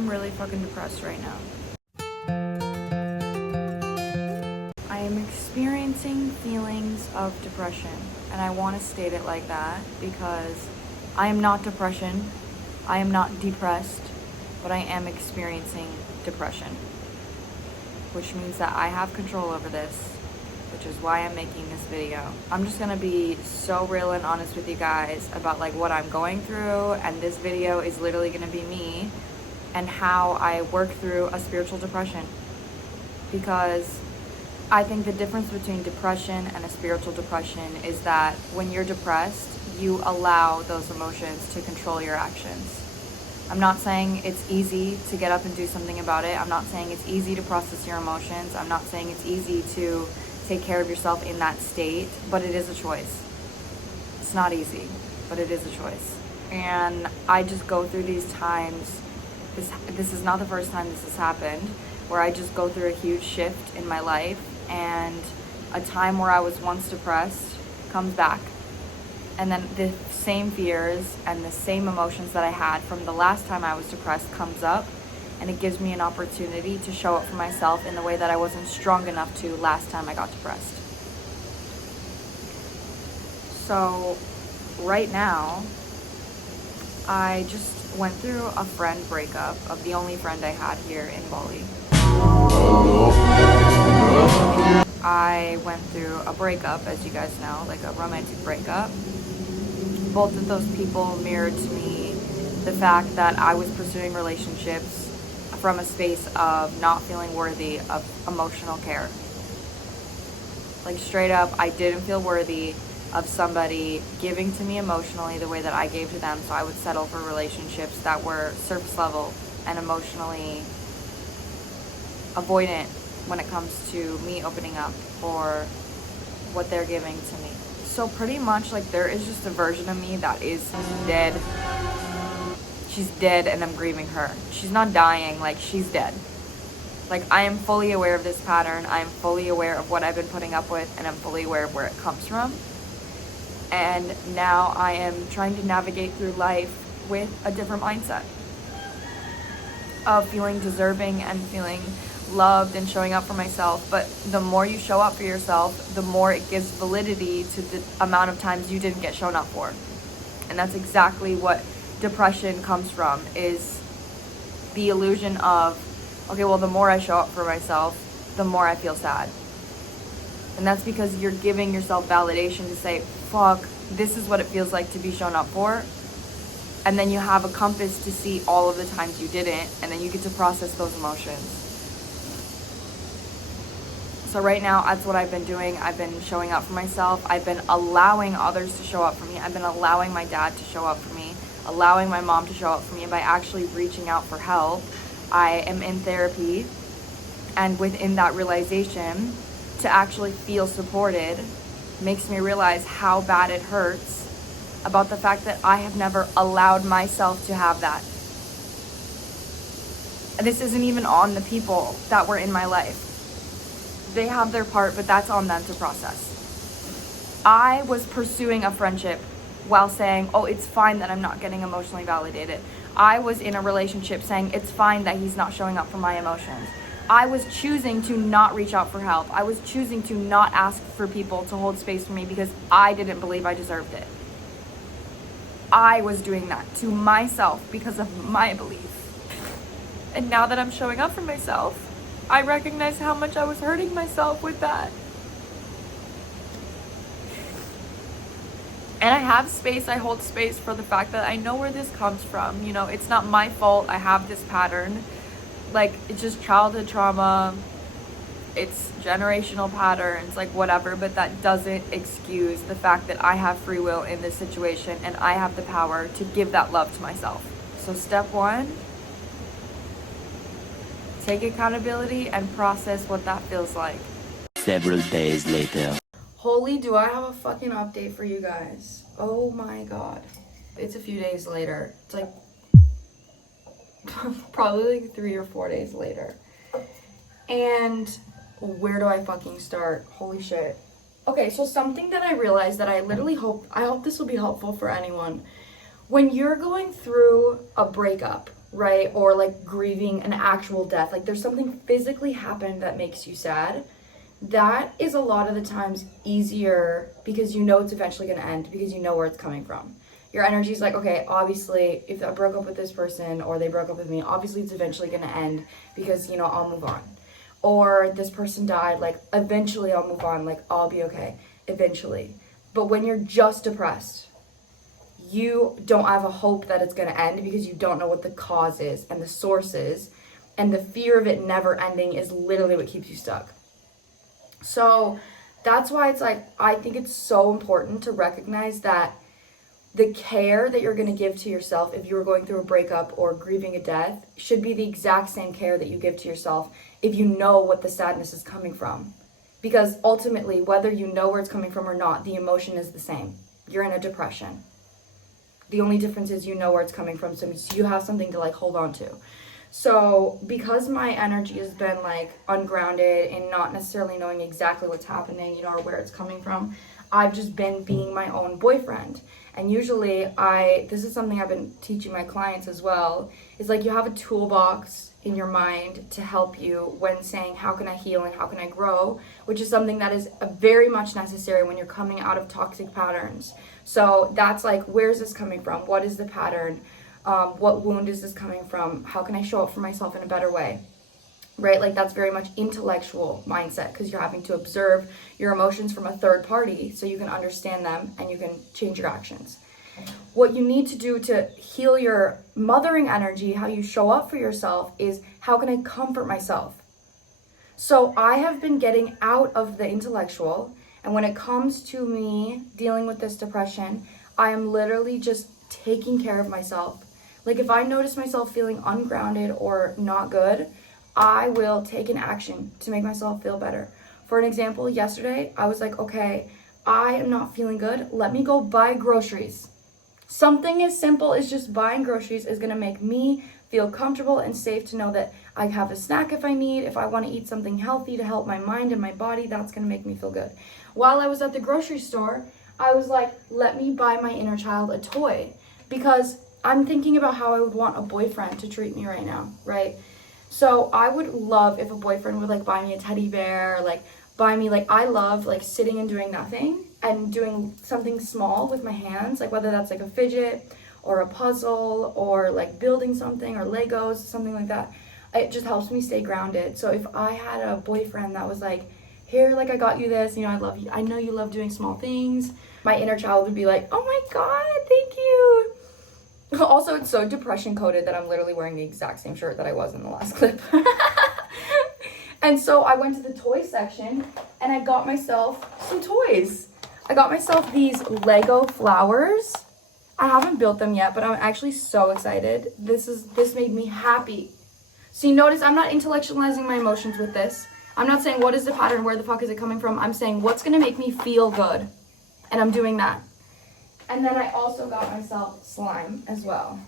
am really fucking depressed right now. I am experiencing feelings of depression, and I want to state it like that because I am not depression, I am not depressed, but I am experiencing depression, which means that I have control over this, which is why I'm making this video. I'm just gonna be so real and honest with you guys about like what I'm going through, and this video is literally gonna be me and how I work through a spiritual depression, because I think the difference between depression and a spiritual depression is that when you're depressed, you allow those emotions to control your actions. I'm not saying it's easy to get up and do something about it. I'm not saying it's easy to process your emotions. I'm not saying it's easy to take care of yourself in that state, but it is a choice. It's not easy, but it is a choice. And I just go through these times. This is not the first time this has happened, where I just go through a huge shift in my life, and a time where I was once depressed comes back. And then the same fears and the same emotions that I had from the last time I was depressed comes up, and it gives me an opportunity to show up for myself in the way that I wasn't strong enough to last time I got depressed. So right now, I just went through a friend breakup of the only friend I had here in Bali. I went through a breakup, as you guys know, like a romantic breakup. Both of those people mirrored to me the fact that I was pursuing relationships from a space of not feeling worthy of emotional care. Like straight up, I didn't feel worthy of somebody giving to me emotionally the way that I gave to them, so I would settle for relationships that were surface level and emotionally avoidant when it comes to me opening up for what they're giving to me. So pretty much like there is just a version of me that is dead. She's dead and I'm grieving her. She's not dying, like she's dead. Like I am fully aware of this pattern. I am fully aware of what I've been putting up with, and I'm fully aware of where it comes from. And now I am trying to navigate through life with a different mindset of feeling deserving and feeling loved and showing up for myself. But the more you show up for yourself, the more it gives validity to the amount of times you didn't get shown up for. And that's exactly what depression comes from, is the illusion of, okay, well, the more I show up for myself, the more I feel sad. And that's because you're giving yourself validation to say, fuck, this is what it feels like to be shown up for. And then you have a compass to see all of the times you didn't, and then you get to process those emotions. So right now, that's what I've been doing. I've been showing up for myself. I've been allowing others to show up for me. I've been allowing my dad to show up for me, allowing my mom to show up for me. And by actually reaching out for help, I am in therapy. And within that realization, to actually feel supported makes me realize how bad it hurts about the fact that I have never allowed myself to have that. And this isn't even on the people that were in my life. They have their part, but that's on them to process. I was pursuing a friendship while saying, oh, it's fine that I'm not getting emotionally validated. I was in a relationship saying it's fine that he's not showing up for my emotions. I was choosing to not reach out for help. I was choosing to not ask for people to hold space for me because I didn't believe I deserved it. I was doing that to myself because of my belief. And now that I'm showing up for myself, I recognize how much I was hurting myself with that. And I have space, I hold space for the fact that I know where this comes from. You know, it's not my fault I have this pattern. Like, it's just childhood trauma, it's generational patterns, like whatever, but that doesn't excuse the fact that I have free will in this situation and I have the power to give that love to myself. So step one, take accountability and process what that feels like. Several days later. Holy, do I have a fucking update for you guys. Oh my god. It's a few days later. It's like probably like 3 or 4 days later. And where do I fucking start? Holy shit. Okay, so something that I realized that I hope this will be helpful for anyone. When you're going through a breakup, right? Or like grieving an actual death. Like there's something physically happened that makes you sad. That is a lot of the times easier because you know it's eventually going to end because you know where it's coming from. Your energy is like, okay, obviously if I broke up with this person or they broke up with me, obviously it's eventually going to end because, you know, I'll move on. Or this person died, like eventually I'll move on, like I'll be okay, eventually. But when you're just depressed, you don't have a hope that it's going to end because you don't know what the cause is and the source is. And the fear of it never ending is literally what keeps you stuck. So that's why it's like, I think it's so important to recognize that the care that you're going to give to yourself if you're going through a breakup or grieving a death should be the exact same care that you give to yourself if you know what the sadness is coming from. Because ultimately, whether you know where it's coming from or not, the emotion is the same. You're in a depression. The only difference is you know where it's coming from, so you have something to like hold on to. So because my energy has been like ungrounded and not necessarily knowing exactly what's happening, you know, or where it's coming from, I've just been being my own boyfriend. And usually this is something I've been teaching my clients as well, is like you have a toolbox in your mind to help you when saying, how can I heal and how can I grow? Which is something that is very much necessary when you're coming out of toxic patterns. So that's like, where's this coming from? What is the pattern? What wound is this coming from? How can I show up for myself in a better way? Right? Like that's very much intellectual mindset because you're having to observe your emotions from a third party so you can understand them and you can change your actions. What you need to do to heal your mothering energy, how you show up for yourself, is how can I comfort myself? So I have been getting out of the intellectual, and when it comes to me dealing with this depression, I am literally just taking care of myself. Like if I notice myself feeling ungrounded or not good, I will take an action to make myself feel better. For an example, yesterday, I was like, okay, I am not feeling good. Let me go buy groceries. Something as simple as just buying groceries is going to make me feel comfortable and safe to know that I have a snack if I need. If I want to eat something healthy to help my mind and my body, that's going to make me feel good. While I was at the grocery store, I was like, let me buy my inner child a toy, because I'm thinking about how I would want a boyfriend to treat me right now, right? So I would love if a boyfriend would like buy me a teddy bear, like buy me, like I love like sitting and doing nothing and doing something small with my hands, like whether that's like a fidget or a puzzle or like building something or Legos, something like that. It just helps me stay grounded. So if I had a boyfriend that was like, here, like I got you this, you know, I love you, I know you love doing small things, my inner child would be like, oh my God, thank you. Also, it's so depression coded that I'm literally wearing the exact same shirt that I was in the last clip. And so I went to the toy section and I got myself some toys. I got myself these Lego flowers. I haven't built them yet, but I'm actually so excited. This made me happy. So you notice I'm not intellectualizing my emotions with this. I'm not saying what is the pattern, where the fuck is it coming from. I'm saying what's gonna make me feel good. And I'm doing that. And then I also got myself slime as well.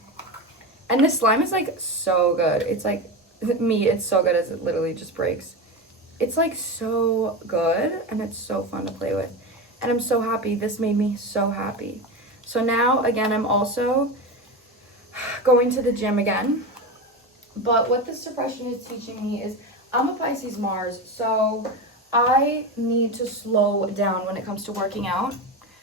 And this slime is like so good. It's like, it's so good as it literally just breaks. It's like so good and it's so fun to play with. And I'm so happy. This made me so happy. So now, again, I'm also going to the gym again. But what this depression is teaching me is I'm a Pisces Mars, so I need to slow down when it comes to working out.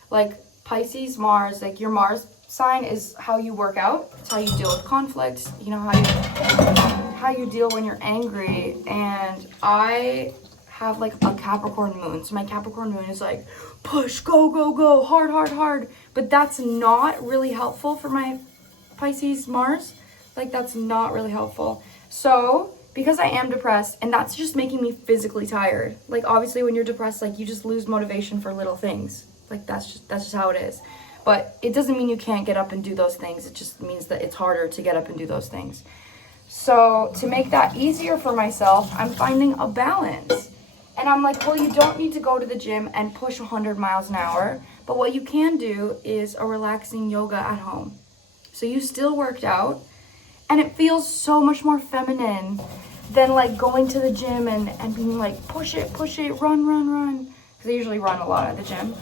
Like Pisces Mars, like your Mars sign is how you work out. It's how you deal with conflict. You know, how you deal when you're angry. And I have like a Capricorn moon. So my Capricorn moon is like push, go, go, go, hard, hard, hard. But that's not really helpful for my Pisces Mars. Like that's not really helpful. So because I am depressed, and that's just making me physically tired. Like obviously when you're depressed, like you just lose motivation for little things. Like that's just how it is. But it doesn't mean you can't get up and do those things. It just means that it's harder to get up and do those things. So to make that easier for myself, I'm finding a balance. And I'm like, well, you don't need to go to the gym and push 100 miles an hour. But what you can do is a relaxing yoga at home. So you still worked out. And it feels so much more feminine than like going to the gym and being like, push it, run, run, run. Because I usually run a lot at the gym.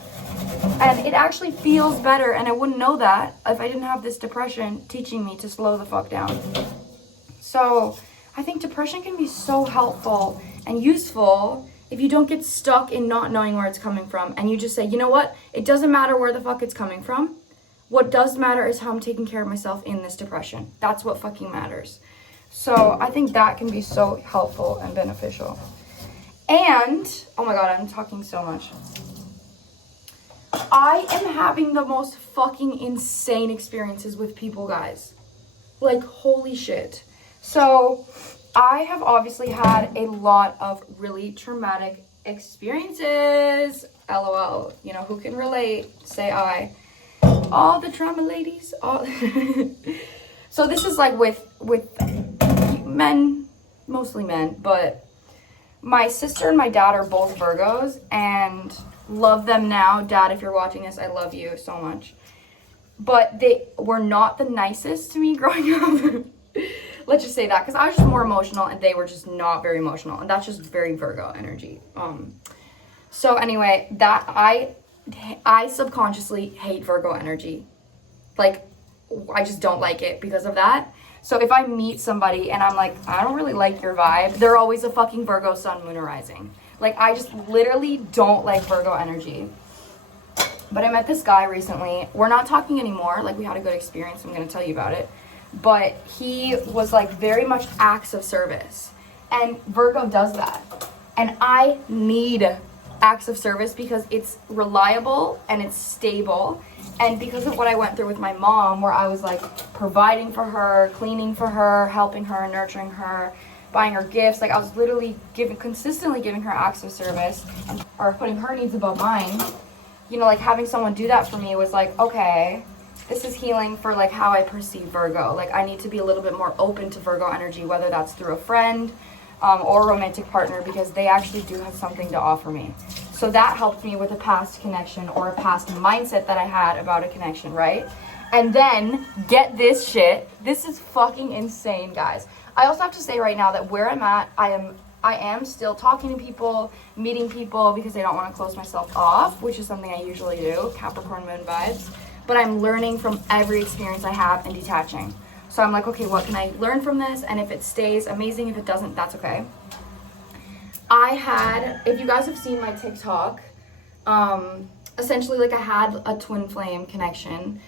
And it actually feels better. And I wouldn't know that if I didn't have this depression teaching me to slow the fuck down. So I think depression can be so helpful and useful if you don't get stuck in not knowing where it's coming from, and you just say, you know what, it doesn't matter where the fuck it's coming from. What does matter is how I'm taking care of myself in this depression. That's what fucking matters. So I think that can be so helpful and beneficial. And, oh my God, I'm talking so much. I am having the most fucking insane experiences with people, guys. Like, holy shit. So I have obviously had a lot of really traumatic experiences. LOL. You know, who can relate? Say I. All the trauma ladies. All. So this is like with men, mostly men, but my sister and my dad are both Virgos, and love them now. Dad, if you're watching this, I love you so much. But they were not the nicest to me growing up. Let's just say that, because I was just more emotional and they were just not very emotional, and that's just very Virgo energy. So anyway, that I subconsciously hate Virgo energy. Like, I just don't like it because of that. So if I meet somebody and I'm like, I don't really like your vibe, they're always a fucking Virgo sun, moon, or rising. Like, I just literally don't like Virgo energy. But I met this guy recently. We're not talking anymore. Like, we had a good experience. I'm going to tell you about it. But he was like very much acts of service. And Virgo does that. And I need acts of service because it's reliable and it's stable. And because of what I went through with my mom, where I was like providing for her, cleaning for her, helping her, nurturing her, buying her gifts. Like, I was literally consistently giving her acts of service or putting her needs above mine. You know, like, having someone do that for me was like, okay, this is healing for like how I perceive Virgo. Like, I need to be a little bit more open to Virgo energy, whether that's through a friend or a romantic partner, because they actually do have something to offer me. So that helped me with a past connection or a past mindset that I had about a connection, right? And then, get this shit. This is fucking insane, guys. I also have to say right now that where I'm at, I am still talking to people, meeting people, because I don't want to close myself off, which is something I usually do, Capricorn moon vibes. But I'm learning from every experience I have and detaching. So I'm like, okay, what can I learn from this? And if it stays, amazing. If it doesn't, that's okay. If you guys have seen my TikTok, essentially, like, I had a twin flame connection.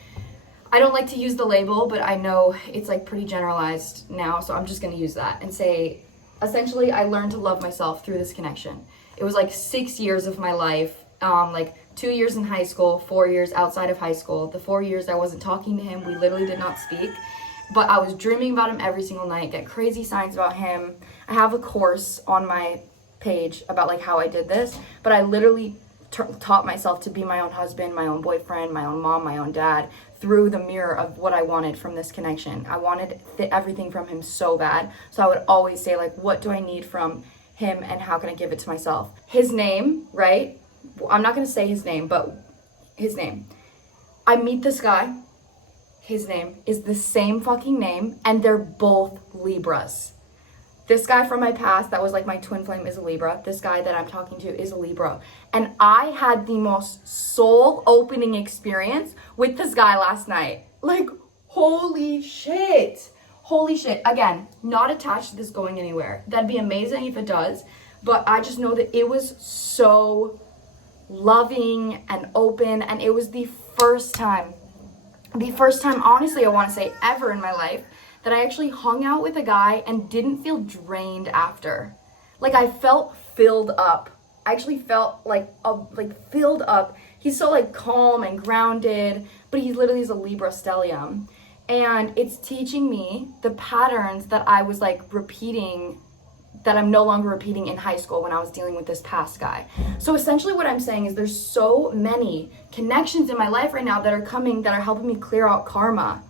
I don't like to use the label, but I know it's like pretty generalized now, so I'm just going to use that and say, essentially, I learned to love myself through this connection. It was like 6 years of my life, like 2 years in high school, 4 years outside of high school. The 4 years I wasn't talking to him, we literally did not speak, but I was dreaming about him every single night, get crazy signs about him. I have a course on my page about like how I did this, but I literally taught myself to be my own husband, my own boyfriend, my own mom, my own dad, through the mirror of what I wanted from this connection. I wanted everything from him so bad. So I would always say, like, what do I need from him and how can I give it to myself? His name, right? I'm not going to say his name, but his name. I meet this guy. His name is the same fucking name, and they're both Libras. This guy from my past that was like my twin flame is a Libra. This guy that I'm talking to is a Libra. And I had the most soul opening experience with this guy last night. Like, holy shit. Holy shit. Again, not attached to this going anywhere. That'd be amazing if it does. But I just know that it was so loving and open. And it was the first time, honestly, I want to say ever in my life, that I actually hung out with a guy and didn't feel drained after. Like, I felt filled up. I actually felt like filled up. He's so like calm and grounded, but he literally is a Libra stellium. And it's teaching me the patterns that I was like repeating, that I'm no longer repeating in high school when I was dealing with this past guy. So essentially what I'm saying is there's so many connections in my life right now that are coming that are helping me clear out karma.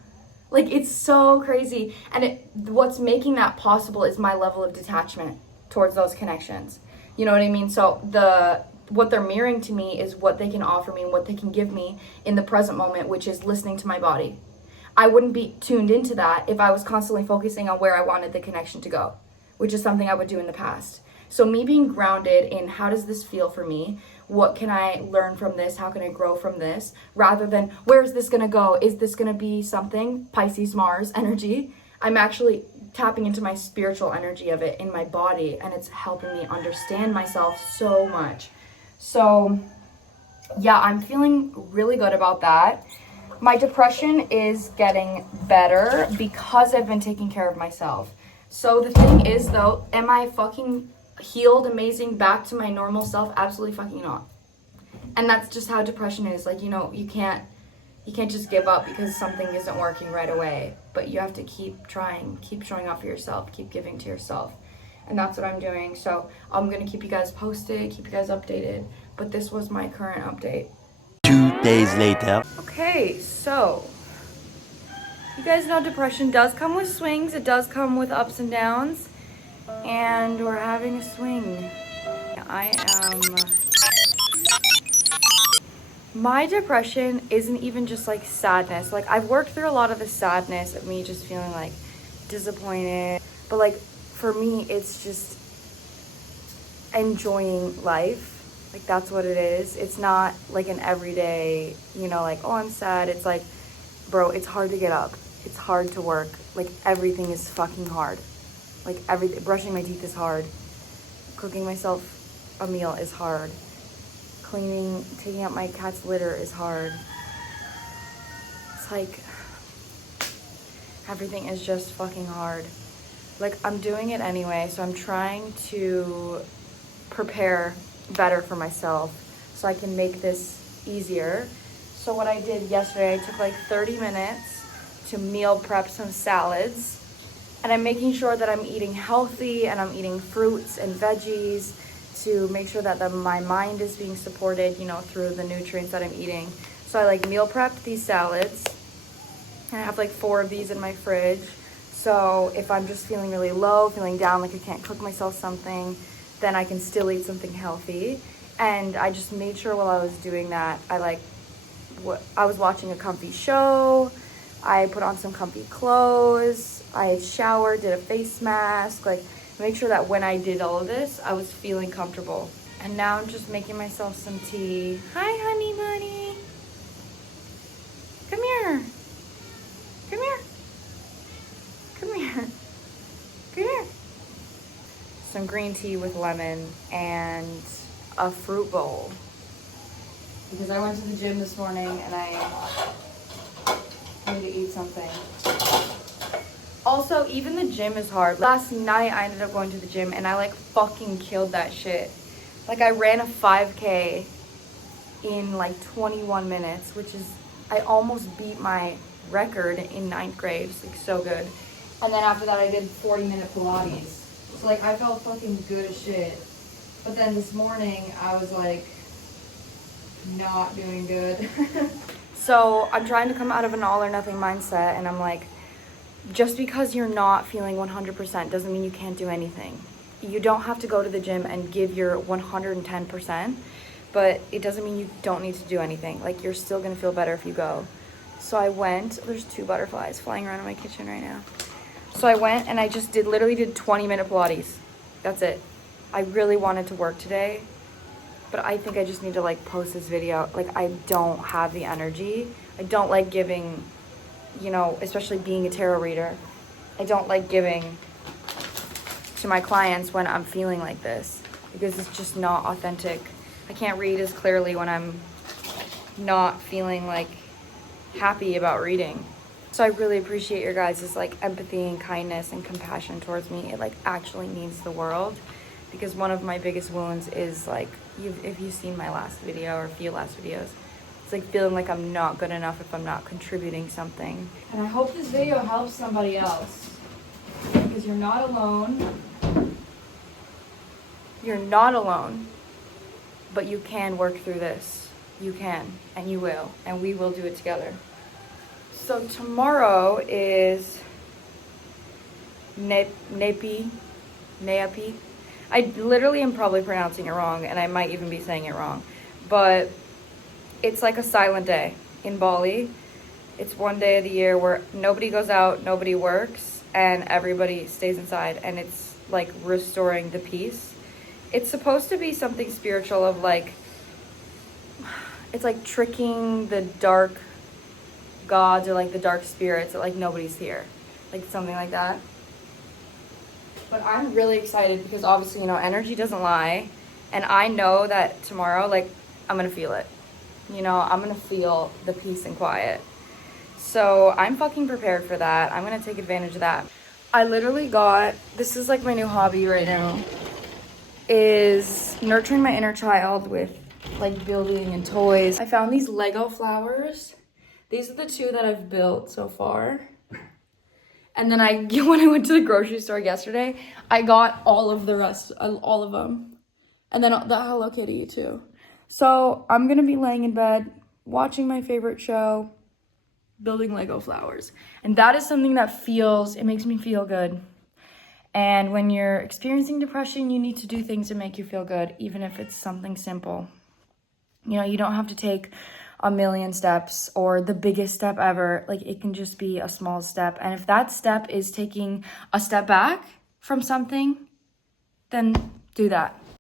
Like, it's so crazy. And what's making that possible is my level of detachment towards those connections. You know what I mean? So what they're mirroring to me is what they can offer me and what they can give me in the present moment, which is listening to my body. I wouldn't be tuned into that if I was constantly focusing on where I wanted the connection to go, which is something I would do in the past. So me being grounded in how does this feel for me? What can I learn from this? How can I grow from this? Rather than, where is this going to go? Is this going to be something? Pisces, Mars energy. I'm actually tapping into my spiritual energy of it in my body, and it's helping me understand myself so much. So yeah, I'm feeling really good about that. My depression is getting better because I've been taking care of myself. So the thing is though, am I fucking healed, amazing, back to my normal self? Absolutely fucking not. And that's just how depression is. Like, you know, you can't just give up because something isn't working right away. But you have to keep trying, keep showing up for yourself, keep giving to yourself. And that's what I'm doing. So I'm gonna keep you guys posted, keep you guys updated. But this was my current update. 2 days later. Okay, so you guys know depression does come with swings. It does come with ups and downs. And we're having a swing. My depression isn't even just like sadness. Like, I've worked through a lot of the sadness of me just feeling like disappointed. But like, for me, it's just enjoying life. Like, that's what it is. It's not like an everyday, you know, like, oh, I'm sad. It's like, bro, it's hard to get up. It's hard to work. Like, everything is fucking hard. Like, brushing my teeth is hard. Cooking myself a meal is hard. Cleaning, taking out my cat's litter is hard. It's like, everything is just fucking hard. Like, I'm doing it anyway, so I'm trying to prepare better for myself so I can make this easier. So what I did yesterday, I took like 30 minutes to meal prep some salads. And I'm making sure that I'm eating healthy and I'm eating fruits and veggies to make sure that my mind is being supported, you know, through the nutrients that I'm eating. So I like meal prepped these salads. And I have like 4 of these in my fridge. So if I'm just feeling really low, feeling down, like I can't cook myself something, then I can still eat something healthy. And I just made sure while I was doing that, I was watching a comfy show. I put on some comfy clothes. I showered, did a face mask, like make sure that when I did all of this, I was feeling comfortable. And now I'm just making myself some tea. Hi, honey bunny. Come here. Come here. Come here. Come here. Some green tea with lemon and a fruit bowl. Because I went to the gym this morning and I need to eat something. Also, even the gym is hard. Last night I ended up going to the gym and I like fucking killed that shit. Like, I ran a 5K in like 21 minutes, which is, I almost beat my record in 9th grade. It's like so good. And then after that I did 40-minute Pilates. So like, I felt fucking good as shit. But then this morning I was like not doing good. So I'm trying to come out of an all or nothing mindset, and I'm like, just because you're not feeling 100% doesn't mean you can't do anything. You don't have to go to the gym and give your 110%, but it doesn't mean you don't need to do anything. Like, you're still gonna feel better if you go. So I went, there's 2 butterflies flying around in my kitchen right now. So I went and I just literally did 20-minute Pilates. That's it. I really wanted to work today, but I think I just need to like post this video. Like, I don't have the energy. I don't like giving, you know, especially being a tarot reader, I don't like giving to my clients when I'm feeling like this, because it's just not authentic. I can't read as clearly when I'm not feeling like happy about reading. So I really appreciate your guys' like empathy and kindness and compassion towards me. It like actually means the world, because one of my biggest wounds is like, if you've seen my last video or a few last videos, it's like feeling like I'm not good enough if I'm not contributing something. And I hope this video helps somebody else, because you're not alone. You're not alone, but you can work through this. You can, and you will, and we will do it together. So tomorrow is Neapi. I literally am probably pronouncing it wrong, and I might even be saying it wrong, but it's like a silent day in Bali. It's one day of the year where nobody goes out, nobody works, and everybody stays inside, and it's like restoring the peace. It's supposed to be something spiritual of like, it's like tricking the dark gods or like the dark spirits that like nobody's here. like something like that. But I'm really excited because obviously, you know, energy doesn't lie. And I know that tomorrow, like, I'm gonna feel it. You know, I'm gonna feel the peace and quiet. So I'm fucking prepared for that. I'm gonna take advantage of that. I literally got, this is like my new hobby right now, is nurturing my inner child with like building and toys. I found these Lego flowers. These are the 2 that I've built so far. And then when I went to the grocery store yesterday, I got all of the rest, all of them. And then the Hello Kitty too. So I'm gonna be laying in bed, watching my favorite show, building Lego flowers. And that is something that it makes me feel good. And when you're experiencing depression, you need to do things to make you feel good, even if it's something simple. You know, you don't have to take a million steps or the biggest step ever. Like, it can just be a small step. And if that step is taking a step back from something, then do that.